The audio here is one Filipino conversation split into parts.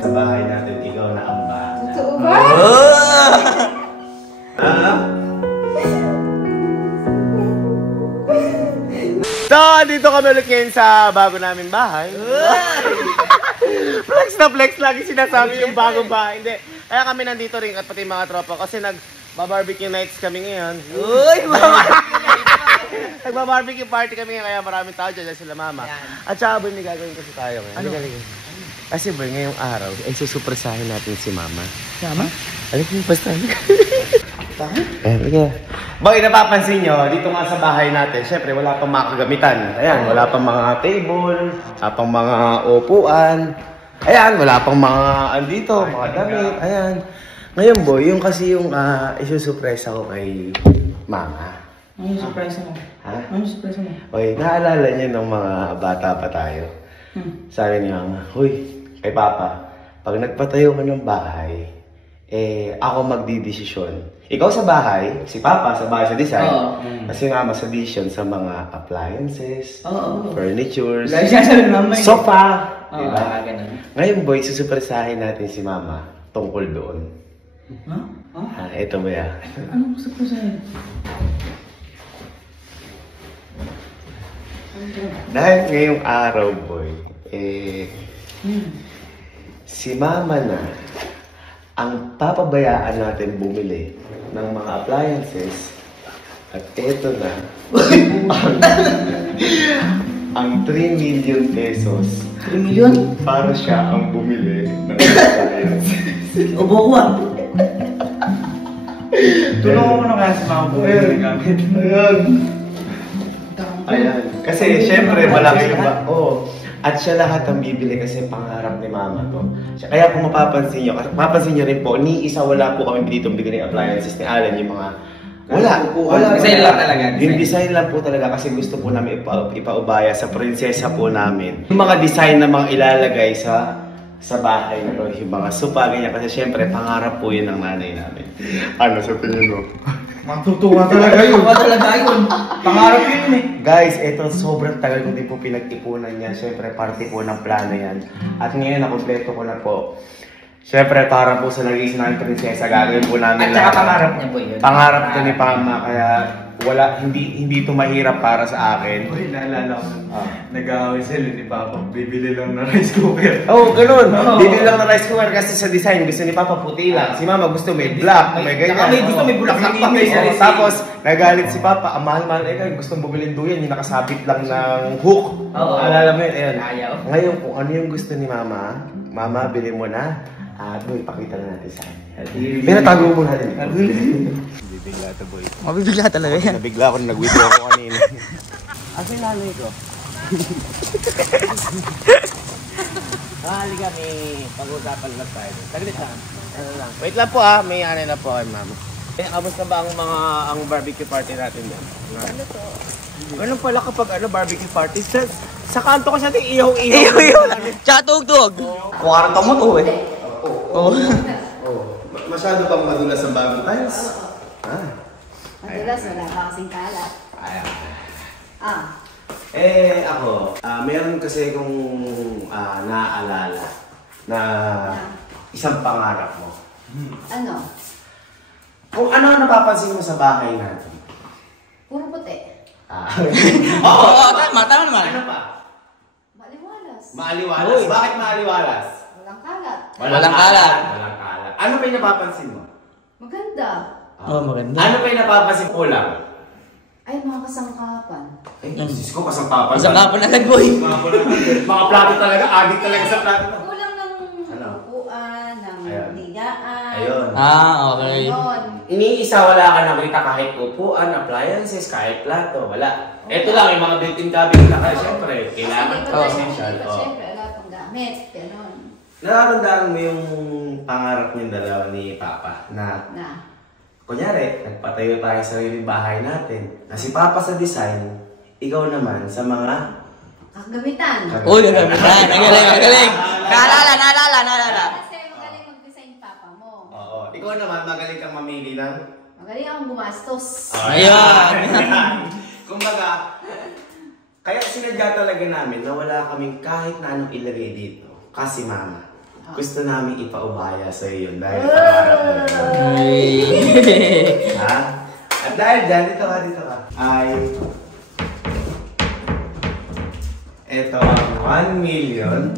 Sa bahay natin, ikaw na ang bahala. Totoo ba? So, dito kami ulit ngayon sa bago namin bahay. Flex na flex lagi sinasabi yung bagong bahay. Hindi. Kaya kami nandito rin at pati mga tropa kasi nag-barbecue nights kami ngayon. Uy! Nagba-barbecue party kami ngayon kaya maraming tao dyan sila mama. At saka boy, may gagawin kasi tayo ngayon. Ano? Kasi boy, ngayong araw, ay susupresahin natin si mama. Mama? Ano yung basta? Boy, napapansin nyo, dito nga sa bahay natin, syempre wala pang mga kagamitan. Ayan, wala pang mga table, wala pang mga upuan. Ayan, wala pang mga andito, mga damit. Ayan. Ngayon boy, yung kasi yung isusurpresa ko kay mama. Ano yung surprise mo? Ha? Ano yung surprise mo? Oy, naalala niyo nung mga bata pa tayo. Sabi niya, huy, kay Papa, pag nagpatayo ka ng bahay, ako magdidesisyon. Ikaw sa bahay, si Papa sa bahay sa design, kasi Mama sa vision sa mga appliances, furnitures, sofa, diba? Ngayon boy, susupresahin natin si Mama tungkol doon. Ito ba yan? Anong surprise? Dahil ngayong araw boy, si Mama na ang papabayaan natin bumili ng mga appliances at eto na ang 3 million pesos 3 million? para siya ang bumili ng appliances. Ubo ko ah. Tulungan mo na kaya si Mama bumili ng gamit. Ayan. Kasi syempre malaki yung at siya lahat ang bibili kasi pangarap ni Mama to. Kaya kung mapapansin nyo rin po, ni isa wala po kami dito bigay ng appliances ni Alan, yung mga wala. Design lang talaga. Yung design lang po talaga kasi gusto po namin ipaubaya sa prinsesa po namin. Yung mga design na mga ilalagay sa bahay na to, yung mga sopa, ganyan. Kasi syempre pangarap po yun ng nanay namin. Ano sa tingin mo? Matutuwa talaga yun. Pangarap yun eh. Guys, ito sobrang tagal ko din po pinag-ipunan yan. Siyempre, parte po ng plano yan. At ngayon, nakompleto ko na po. Siyempre, para po sa naging namin prinsesa, gagawin po namin At saka pangarap niya po yun. Pangarap ko ni Pama, kaya hindi ito mahirap para sa akin. Uy, naalala ko. Nag-aaway sila ni Papa. Bibili lang na rice cooker. Ganun. Bibili lang na rice cooker kasi sa design, gusto ni Papa puti lang. Si Mama gusto may black, may ganyan. Gusto may bulaklak pa. Tapos, nagalit si Papa, ang mahal-mahal gustong bumili duyan, yung nakasabit lang ng hook. Alala mo yun, ayan. Ngayon, kung ano yung gusto ni Mama, Mama, bili mo na. Boy, pakita na natin sa kanya. Pero tago mo natin. Bibigla ito, boy. Mabibigla talaga yan. Nabigla ako nung nag-video ako kanina. Asa yung nanay ko? Halika, may pag-usapan lang tayo. Saglit lang. Wait lang po may anay na po kay Mama. Kamusta ba ang barbecue party natin yan? Ano to? Ganun pala kapag barbecue party. Sa kanto kasi natin ihaw-ihaw. Tsaka tugtog. Kwarto mo to eh. Masyado bang madulas ang bagong tiles? Madulas, wala pa kasing kalat. Ako, meron kasi kong naaalala na isang pangarap mo. Ano? Kung ano ang napapansin mo sa bahay natin? Puro puti. Tama naman. Ano pa? Maliwalas. Maaliwalas. Bakit maaliwalas? Walang kalat. Walang kalat. Walang kalat. Ano pa yung napapansin mo? Maganda. Maganda. Ano pa yung napapansin kulang? Ay, mga kasangkapan. Sis ko, kasangkapan. Isang kapon agad, boy. Mga plato talaga, agit talaga sa plato. Kulang ng upuan, ng higaan. Ayun. Okay. Ayun. Iniisa wala ka nakita kahit upuan, appliances, kahit plato, wala. Ito lang yung mga built-in cabinet na kaya siyempre, kailangan. Essential. Siyempre, wala pang gamit. Ganon. Nakakandaan mo yung pangarap niyong dalawa ni Papa na kunyari, nagpatayo tayo sa sariling bahay natin. Na si Papa sa design, ikaw naman sa mga kagamitan. Uy, kagamitan. Magaling. Naalala. Kasi magaling mag-design Papa mo. Oo. Ikaw naman, magaling kang mamili ng Magaling akong gumastos. Ayun. Kumbaga, Kaya sinadya talaga namin na wala kaming kahit na anong ilagay dito. Kasi mama, gusto namin ipaubaya sa iyo dahil pangarap mo yun. Ha? At dahil dyan, dito ka. Ay, eto ang 1 million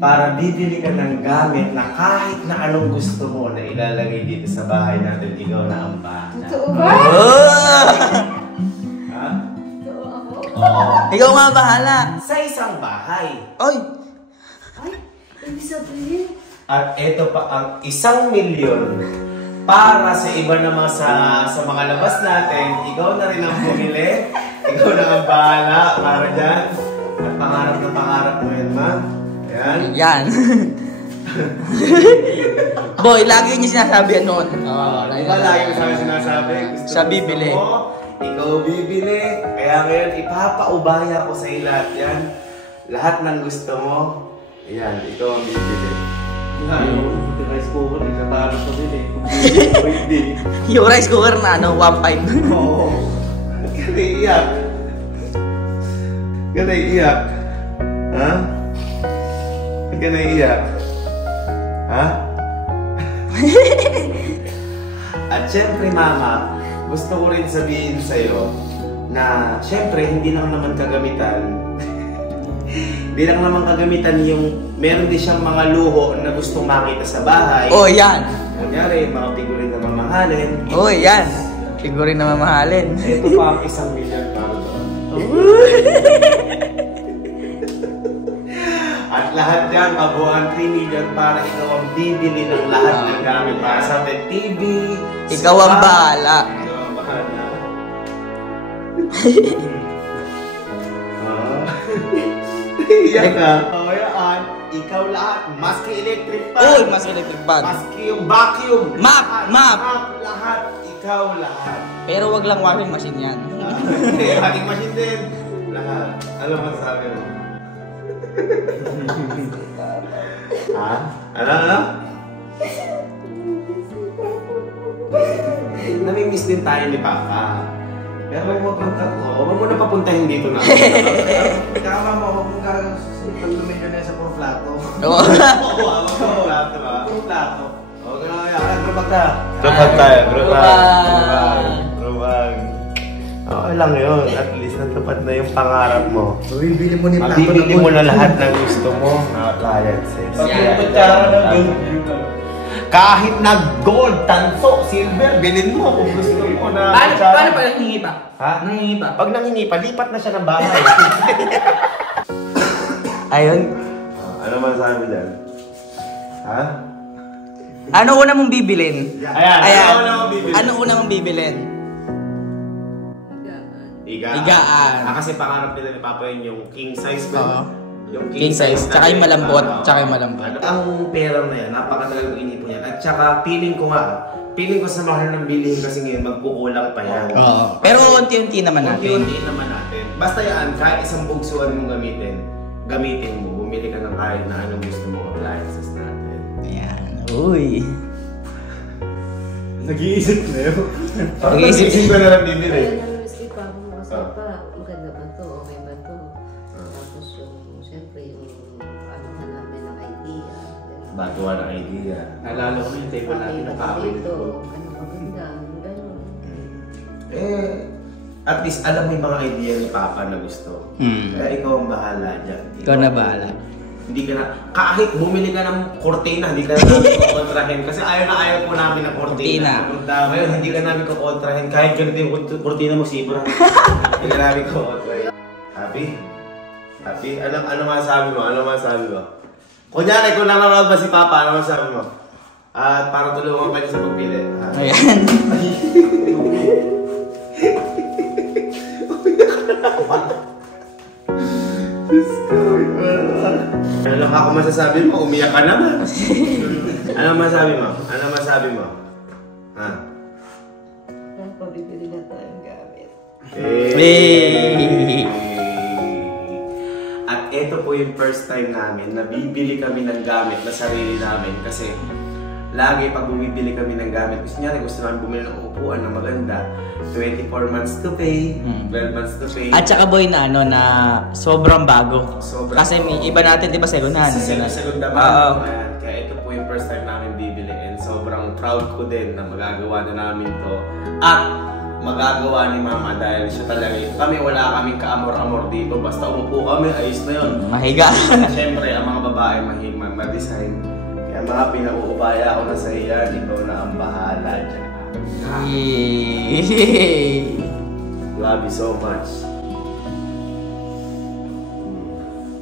para bibili ka ng gamit na kahit na anong gusto mo na ilalagay dito sa bahay natin, ikaw na ang bahala. Totoo ba? Ha? Totoo ako? Oo. Ikaw nga bahala. Sa isang bahay. Oy! Ay, ibig sabihin. At ito pa ang 1 million para sa iba naman sa mga labas natin. Ikaw na rin ang bumili. Ikaw na ang bahala para dyan. At pangarap na pangarap mo yan, ma. Ayan. Yan. Boy, lagi niya sinasabi yan noon. Di ba lagi mo sa sinasabi? Siya bibili. Mo, ikaw bibili. Kaya ngayon, ipapaubaya ko sa iyo lahat yan. Lahat ng gusto mo, ayan, ikaw ang bibili. Yung rice cooker, isa para sa bili. Hindi. Yung rice cooker na 1.5. Oo. Ba't ka naiiyak? Ba't ka naiiyak? Ha? Ba't ka naiiyak? Ha? At syempre mama, gusto ko rin sabihin sa'yo na syempre hindi lang naman kagamitan. Hindi lang naman kagamitan yung meron din siyang mga luho na gustong makita sa bahay. Oh, yan. Kunyari, mga figurin na mamahalin. Oh, yan. Siguro na mamahalin. Ito pa ang 1 million para doon. At lahat yan, kabuuan 3 million para ikaw ang bibili ng lahat ng gamit para sa atin. TV, Ikaw ang bahala. Ikaw ang bahala. Iyak ka. O yan, ikaw lahat. Maski electric fan. Uy, mas electric fan. Maski yung vacuum. Map. Lahat. Ikaw lahat. Pero wag lang washing machine yan. Ating machine din. Lahat. Ano masasabi mo? Ha? Ano? Namimiss din tayo ni Papa. Pero huwag mo na papuntahin dito na. Tama mo, kung pag-lumilyon na sa puro plato. Oo. Oo, plato ba? Puro plato. O, gano'n kaya. Grupag ka. Grupag tayo. Grupag. Okay lang yun. At least natupad na yung pangarap mo. Bibili mo ni plato. Bibili mo na lahat ng gusto mo na appliances. Kahit na gold, tanso, silver, bilhin mo kung gusto mo na... Paano pa nangingi pa? Ha? Nangingi pa? Pag nangingi pa, lipat na siya ng bahay. Ayun. Ano man sabi dyan? Ha? Ano una mong bibilin? Ayan. Ano una mong bibilin? Ano una mong bibilin? Higaan. Kasi pangarap nila ni Papa yun yung king size ba? Oo. Yung King size. Tsaka yung malambot. Tsaka yung malambot. Ang pera na yan, napakatagal kong inipon yan. At tsaka feeling ko sa mahal ng bilihin kasi ngayon, magkukulang pa yan. Oo. Pero unti-unti naman natin. Unti-unti naman natin. Basta yan, kahit isang bugsuan mong gamitin mo. Bumili ka ng kahit na anong gusto mong appliances natin. Ayan. Uy. Nag-iisip na yun. Nag-iisip ko na lang bibili. Kaya na-miss pa ako kasi pa, maganda ba to? Okay ba to? Tapos yung, siyempre, yung ano ka namin ng idea. Batuan ng idea. Naalala ko na yung table natin na kawin. Dito, ano maganda, gano'n. At least alam mo yung mga idea ni Papa na gusto. Kaya ikaw ang bahala dyan. Ikaw na bahala. Hindi ka na, kahit bumili ka ng kortina, hindi ka na namin kukontrahin. Kasi ayaw po namin ng kortina. Ngayon, hindi ka namin kukontrahin. Kahit ganito yung kortina mo, sipra. Hindi ka namin kukontrahin. Happy? Happy? Ano masasabi mo? Kunyari, kung nanonood ba si Papa, ano masasabi mo? At para tulungan ka niya sa pagpili. Ayan. Ano ako masasabi mo? Umiyak ka naman. Ano masabi mo? Ha? Pabibili na tayong gamit. Hey! At ito po yung first time namin na bibili kami ng gamit na sarili namin kasi lagi pag bumibili kami ng gamit, gusto namin bumili ng upuan na maganda, 24 months to pay, 12 months to pay. At saka boy na ano na sobrang bago. Kasi may iba natin 'di ba second hand. Second hand. Kaya ito po yung first time namin bibili and sobrang proud ko din na magagawa na namin to. At magagawa ni Mama dahil siya talaga. Kami wala kaming kaamor-amor dito. Basta umupo kami, ayos na yun. Mahiga. Siyempre, ang mga babae mahilig mag-design. Kaya mga pinauubaya ko na sa iyan, ikaw na ang bahala dyan. Yay! Love you so much.